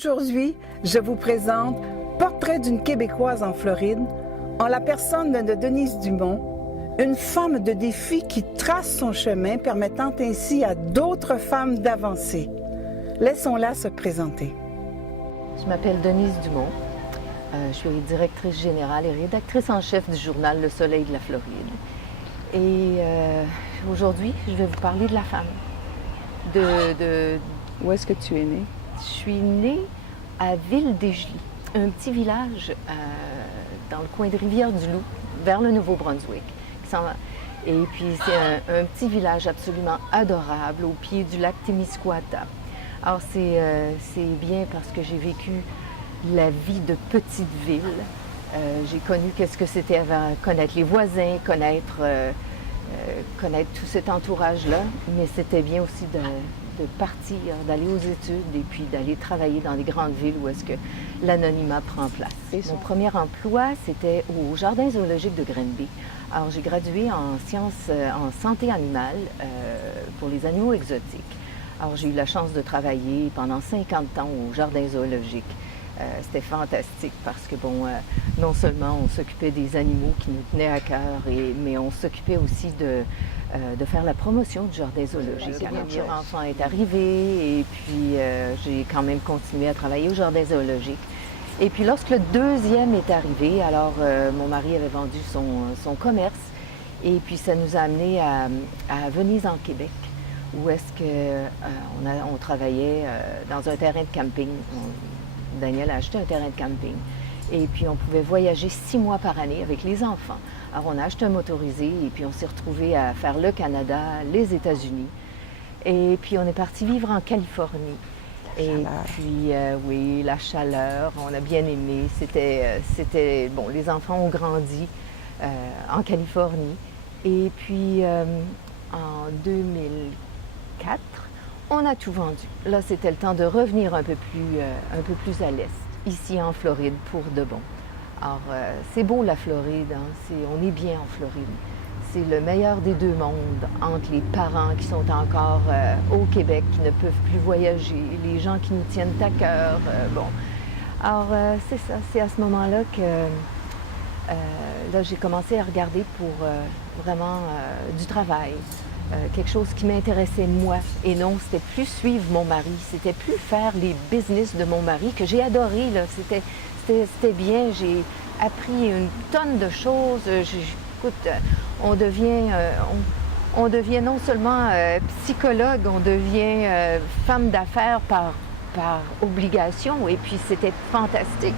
Aujourd'hui, je vous présente Portrait d'une Québécoise en Floride, en la personne de Denise Dumont, une femme de défi qui trace son chemin, permettant ainsi à d'autres femmes d'avancer. Laissons-la se présenter. Je m'appelle Denise Dumont. Je suis directrice générale et rédactrice en chef du journal Le Soleil de la Floride. Et aujourd'hui, je vais vous parler de la femme. Où est-ce que tu es née? Je suis née à Ville-des-Gelées, un petit village dans le coin de Rivière-du-Loup, vers le Nouveau-Brunswick. Et puis c'est un petit village absolument adorable au pied du lac Témiscouata. Alors c'est bien parce que j'ai vécu la vie de petite ville. J'ai connu qu'est-ce que c'était avant, connaître les voisins, connaître tout cet entourage-là, mais c'était bien aussi de partir, d'aller aux études et puis d'aller travailler dans les grandes villes où est-ce que l'anonymat prend place. Mon premier emploi, c'était au Jardin zoologique de Granby. Alors, j'ai gradué en sciences, en santé animale pour les animaux exotiques. Alors, j'ai eu la chance de travailler pendant 50 ans au Jardin zoologique. C'était fantastique parce que, non seulement on s'occupait des animaux qui nous tenaient à cœur, mais on s'occupait aussi de faire la promotion du jardin zoologique. Mon premier enfant est arrivé et puis j'ai quand même continué à travailler au jardin zoologique. Et puis lorsque le deuxième est arrivé, alors mon mari avait vendu son commerce et puis ça nous a amenés à Venise en Québec, où est-ce qu'on travaillait dans un terrain de camping. Daniel a acheté un terrain de camping. Et puis, on pouvait voyager 6 mois par année avec les enfants. Alors, on a acheté un motorisé et puis on s'est retrouvés à faire le Canada, les États-Unis. Et puis, on est parti vivre en Californie. Et puis, oui, la chaleur, on a bien aimé. Bon, les enfants ont grandi en Californie. Et puis, en 2004, on a tout vendu. Là, c'était le temps de revenir un peu plus à l'est, ici en Floride, pour de bon. Alors, c'est beau la Floride, hein? On est bien en Floride. C'est le meilleur des deux mondes, entre les parents qui sont encore au Québec, qui ne peuvent plus voyager, les gens qui nous tiennent à cœur. Alors, c'est ça, c'est à ce moment-là que là, j'ai commencé à regarder pour vraiment du travail. Quelque chose qui m'intéressait moi. Et non, c'était plus suivre mon mari, c'était plus faire les business de mon mari, que j'ai adoré, là. C'était bien, j'ai appris une tonne de choses. Écoute, on devient non seulement psychologue, on devient femme d'affaires par obligation, et puis c'était fantastique.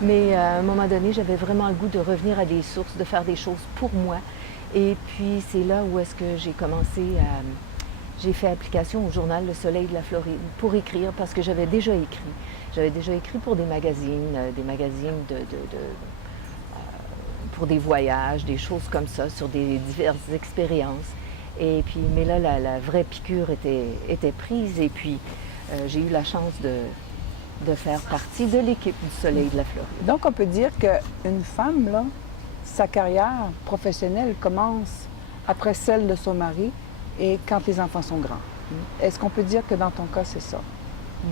Mais à un moment donné, j'avais vraiment le goût de revenir à des sources, de faire des choses pour moi. Et puis, c'est là où est-ce que j'ai commencé à... J'ai fait application au journal Le Soleil de la Floride pour écrire, parce que j'avais déjà écrit. J'avais déjà écrit pour des magazines pour des voyages, des choses comme ça, sur des diverses expériences. Et puis, mais là, la vraie piqûre était prise. Et puis, j'ai eu la chance de faire partie de l'équipe du Soleil de la Floride. Donc, on peut dire qu'une femme, là, sa carrière professionnelle commence après celle de son mari et quand les enfants sont grands. Est-ce qu'on peut dire que dans ton cas, c'est ça?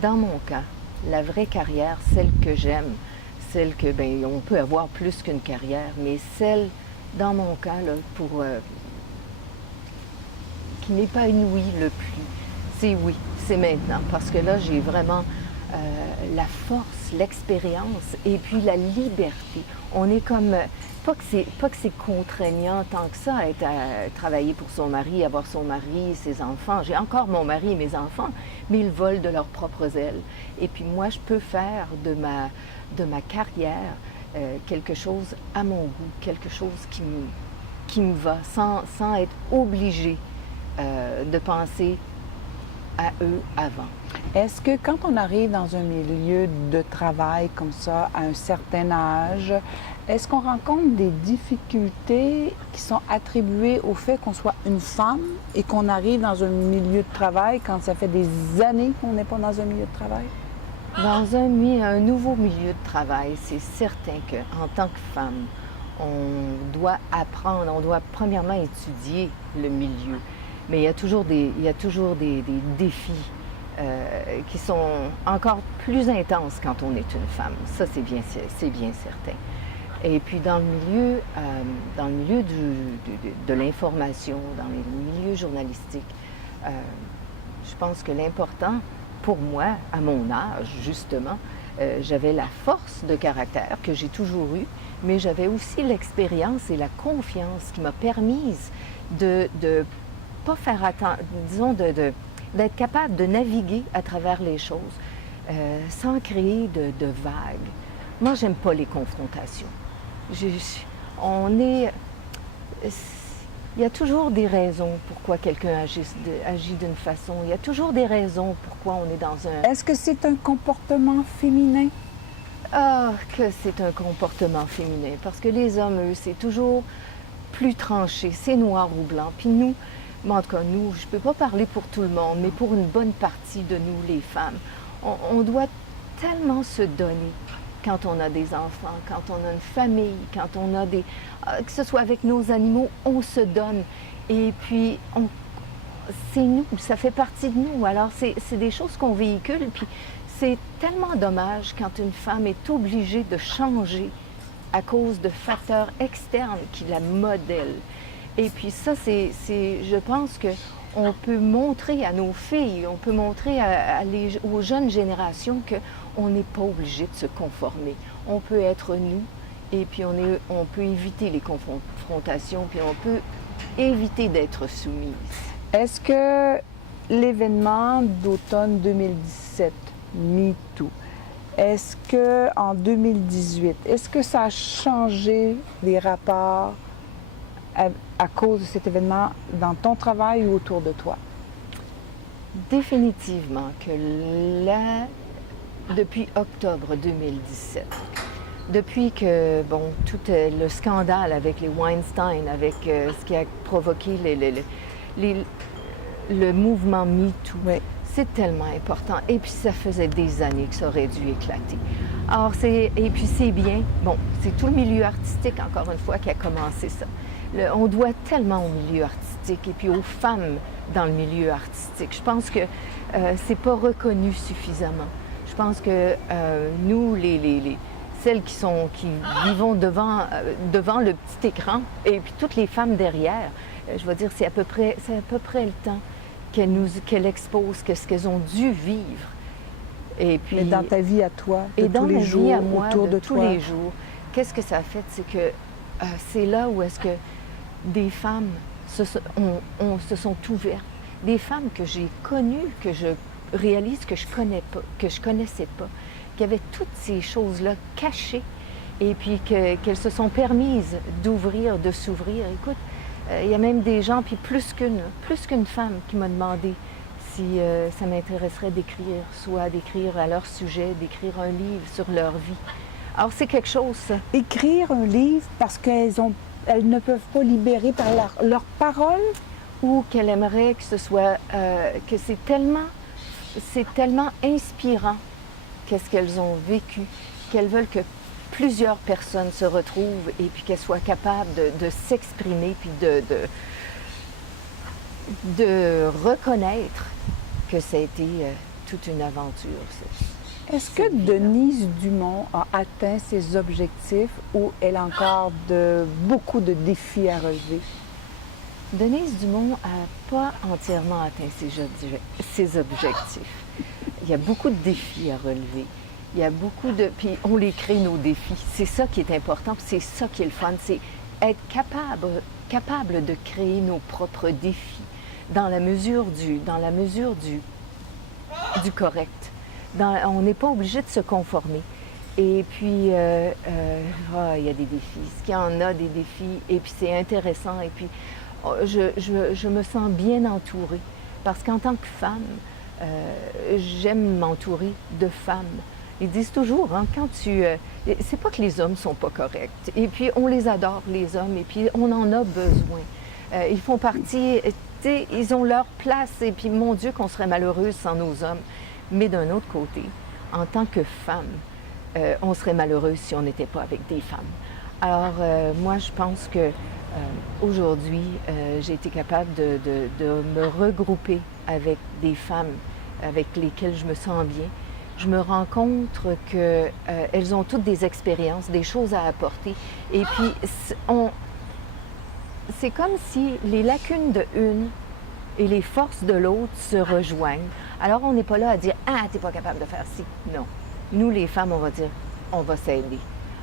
Dans mon cas, la vraie carrière, celle que j'aime, celle que, on peut avoir plus qu'une carrière, mais celle, dans mon cas, là, qui m'épanouit le plus, c'est maintenant. Parce que là, j'ai vraiment la force, l'expérience et puis la liberté. On est comme... Pas que c'est contraignant tant que ça, à travailler pour son mari, avoir son mari, ses enfants. J'ai encore mon mari et mes enfants, mais ils volent de leurs propres ailes. Et puis moi, je peux faire de ma carrière quelque chose à mon goût, quelque chose qui me va, sans être obligée de penser à eux avant. Est-ce que quand on arrive dans un milieu de travail comme ça, à un certain âge, est-ce qu'on rencontre des difficultés qui sont attribuées au fait qu'on soit une femme et qu'on arrive dans un milieu de travail quand ça fait des années qu'on n'est pas dans un milieu de travail? Dans un nouveau milieu de travail, c'est certain qu'en tant que femme, on doit apprendre, on doit premièrement étudier le milieu. Mais il y a toujours des défis qui sont encore plus intenses quand on est une femme. Ça, c'est bien certain. Et puis dans le milieu de l'information, dans les milieux journalistiques, je pense que l'important pour moi, à mon âge, justement, j'avais la force de caractère que j'ai toujours eue, mais j'avais aussi l'expérience et la confiance qui m'a permise de pas faire attention, disons, d'être capable de naviguer à travers les choses sans créer de vagues. Moi, j'aime pas les confrontations. Il y a toujours des raisons pourquoi quelqu'un agit d'une façon. Il y a toujours des raisons pourquoi on est dans un... Est-ce que c'est un comportement féminin? Ah, que c'est un comportement féminin. Parce que les hommes, eux, c'est toujours plus tranché. C'est noir ou blanc. Puis nous, en tout cas, nous, je ne peux pas parler pour tout le monde, mais pour une bonne partie de nous, les femmes, on doit tellement se donner quand on a des enfants, quand on a une famille, quand on a des... que ce soit avec nos animaux, on se donne. Et puis, c'est nous, ça fait partie de nous. Alors, c'est des choses qu'on véhicule. Puis, c'est tellement dommage quand une femme est obligée de changer à cause de facteurs externes qui la modèlent. Et puis ça, je pense qu'on peut montrer à nos filles, on peut montrer aux jeunes générations qu'on n'est pas obligé de se conformer. On peut être nous, et puis on peut éviter les confrontations, puis on peut éviter d'être soumise. Est-ce que l'événement d'automne 2017, MeToo, est-ce qu'en 2018, est-ce que ça a changé les rapports à cause de cet événement dans ton travail ou autour de toi? Définitivement que là, depuis octobre 2017, depuis que, bon, tout le scandale avec les Weinstein, avec ce qui a provoqué le mouvement MeToo, oui. C'est tellement important. Et puis, ça faisait des années que ça aurait dû éclater. Alors, et puis c'est bien, bon, c'est tout le milieu artistique, encore une fois, qui a commencé ça. On doit tellement au milieu artistique et puis aux femmes dans le milieu artistique. Je pense que c'est pas reconnu suffisamment. Je pense que nous, celles qui vivons devant le petit écran, et puis toutes les femmes derrière, je vais dire, c'est à peu près le temps qu'elles exposent ce qu'elles ont dû vivre. Et puis, mais dans ta vie à toi, de et dans tous les ma jours, vie à moi, autour de tous toi. les jours, qu'est-ce que ça a fait? C'est que c'est là où est-ce que des femmes se sont ouvertes. Des femmes que j'ai connues, que je réalise que je connaissais pas, qui avaient toutes ces choses-là cachées, et puis qu'elles se sont permises d'ouvrir, de s'ouvrir. Écoute, il y a même des gens, puis plus qu'une femme qui m'a demandé si ça m'intéresserait d'écrire à leur sujet, d'écrire un livre sur leur vie. Alors, c'est quelque chose, ça. Écrire un livre parce qu'elles ne peuvent pas libérer par leur parole? Ou qu'elles aimeraient que ce soit, que c'est tellement inspirant qu'est-ce qu'elles ont vécu, qu'elles veulent que plusieurs personnes se retrouvent et puis qu'elles soient capables de s'exprimer puis de reconnaître que ça a été toute une aventure. Est-ce que Denise Dumont a atteint ses objectifs ou elle a encore beaucoup de défis à relever? Denise Dumont n'a pas entièrement atteint ses objectifs. Il y a beaucoup de défis à relever. Il y a beaucoup de... Puis on les crée, nos défis. C'est ça qui est important, c'est ça qui est le fun. C'est être capable de créer nos propres défis dans la mesure du correct. On n'est pas obligé de se conformer. Et puis, il y a des défis. Ce qu'il y en a, des défis, et puis c'est intéressant. Et puis, je me sens bien entourée. Parce qu'en tant que femme, j'aime m'entourer de femmes. Ils disent toujours, hein, c'est pas que les hommes sont pas corrects. Et puis, on les adore, les hommes, et puis on en a besoin. Ils font partie, ils ont leur place, et puis, mon Dieu, qu'on serait malheureuse sans nos hommes. Mais d'un autre côté, en tant que femme, on serait malheureuse si on n'était pas avec des femmes. Alors, moi, je pense que aujourd'hui, j'ai été capable de me regrouper avec des femmes avec lesquelles je me sens bien, je me rends compte qu'elles ont toutes des expériences, des choses à apporter. Et puis, c'est comme si les lacunes de une et les forces de l'autre se rejoignent. Alors, on n'est pas là à dire « Ah, t'es pas capable de faire ci ». Non. Nous, les femmes, on va dire « On va s'aider ».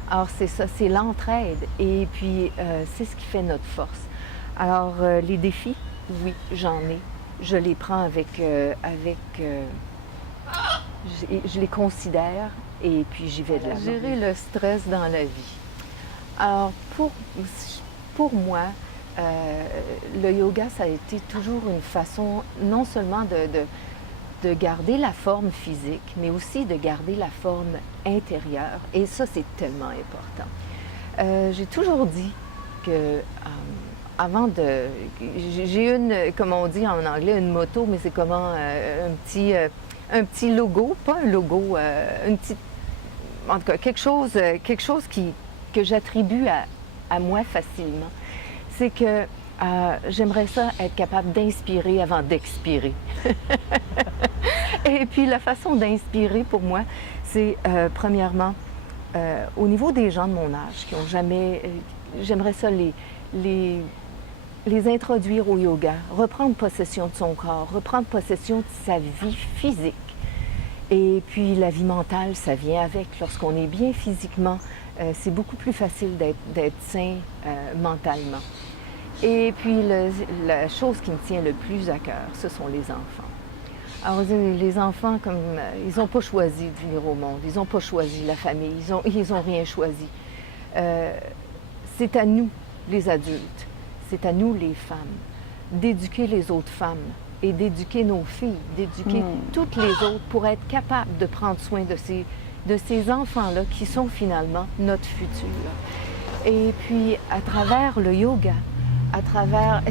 Alors, c'est ça, c'est l'entraide. Et puis, c'est ce qui fait notre force. Alors, les défis, oui, j'en ai. Je les prends je les considère et puis j'y vais de l'avant. Gérer le stress dans la vie. Alors, pour moi, le yoga, ça a été toujours une façon non seulement de garder la forme physique, mais aussi de garder la forme intérieure. Et ça, c'est tellement important. J'ai toujours dit que avant de... J'ai comme on dit en anglais, une moto, mais c'est comment un petit logo, pas un logo, en tout cas, quelque chose que j'attribue à moi facilement. C'est que j'aimerais ça être capable d'inspirer avant d'expirer. Et puis la façon d'inspirer pour moi, c'est premièrement, au niveau des gens de mon âge qui n'ont jamais... j'aimerais ça les introduire au yoga, reprendre possession de son corps, reprendre possession de sa vie physique. Et puis la vie mentale, ça vient avec. Lorsqu'on est bien physiquement, c'est beaucoup plus facile d'être sain mentalement. Et puis la chose qui me tient le plus à cœur, ce sont les enfants. Alors les enfants, comme ils n'ont pas choisi de venir au monde, ils n'ont pas choisi la famille, ils ont rien choisi. C'est à nous, les adultes, c'est à nous, les femmes, d'éduquer les autres femmes et d'éduquer nos filles, d'éduquer toutes les autres pour être capables de prendre soin de ces enfants-là qui sont finalement notre futur. Et puis, à travers le yoga, à travers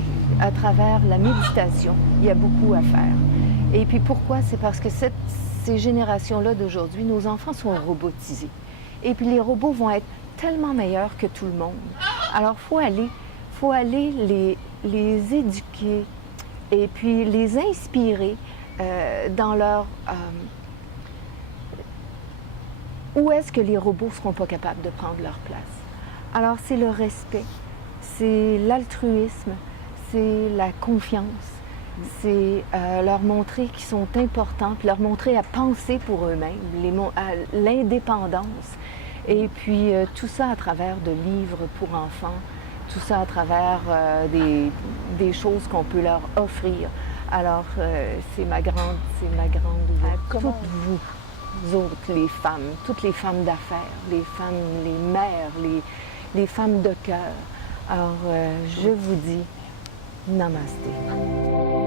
la méditation, il y a beaucoup à faire. Et puis pourquoi? C'est parce que ces générations-là d'aujourd'hui, nos enfants sont robotisés. Et puis les robots vont être tellement meilleurs que tout le monde. Alors, il faut aller les éduquer et puis les inspirer dans leur... où est-ce que les robots ne seront pas capables de prendre leur place? Alors, c'est le respect, c'est l'altruisme, c'est la confiance, c'est leur montrer qu'ils sont importants, puis leur montrer à penser pour eux-mêmes, l'indépendance. Et puis, tout ça à travers de livres pour enfants, tout ça à travers des choses qu'on peut leur offrir. Alors, c'est ma grande ouverture. Toutes vous autres, les femmes, toutes les femmes d'affaires, les femmes, les mères, les femmes de cœur. Alors, je vous dis namasté.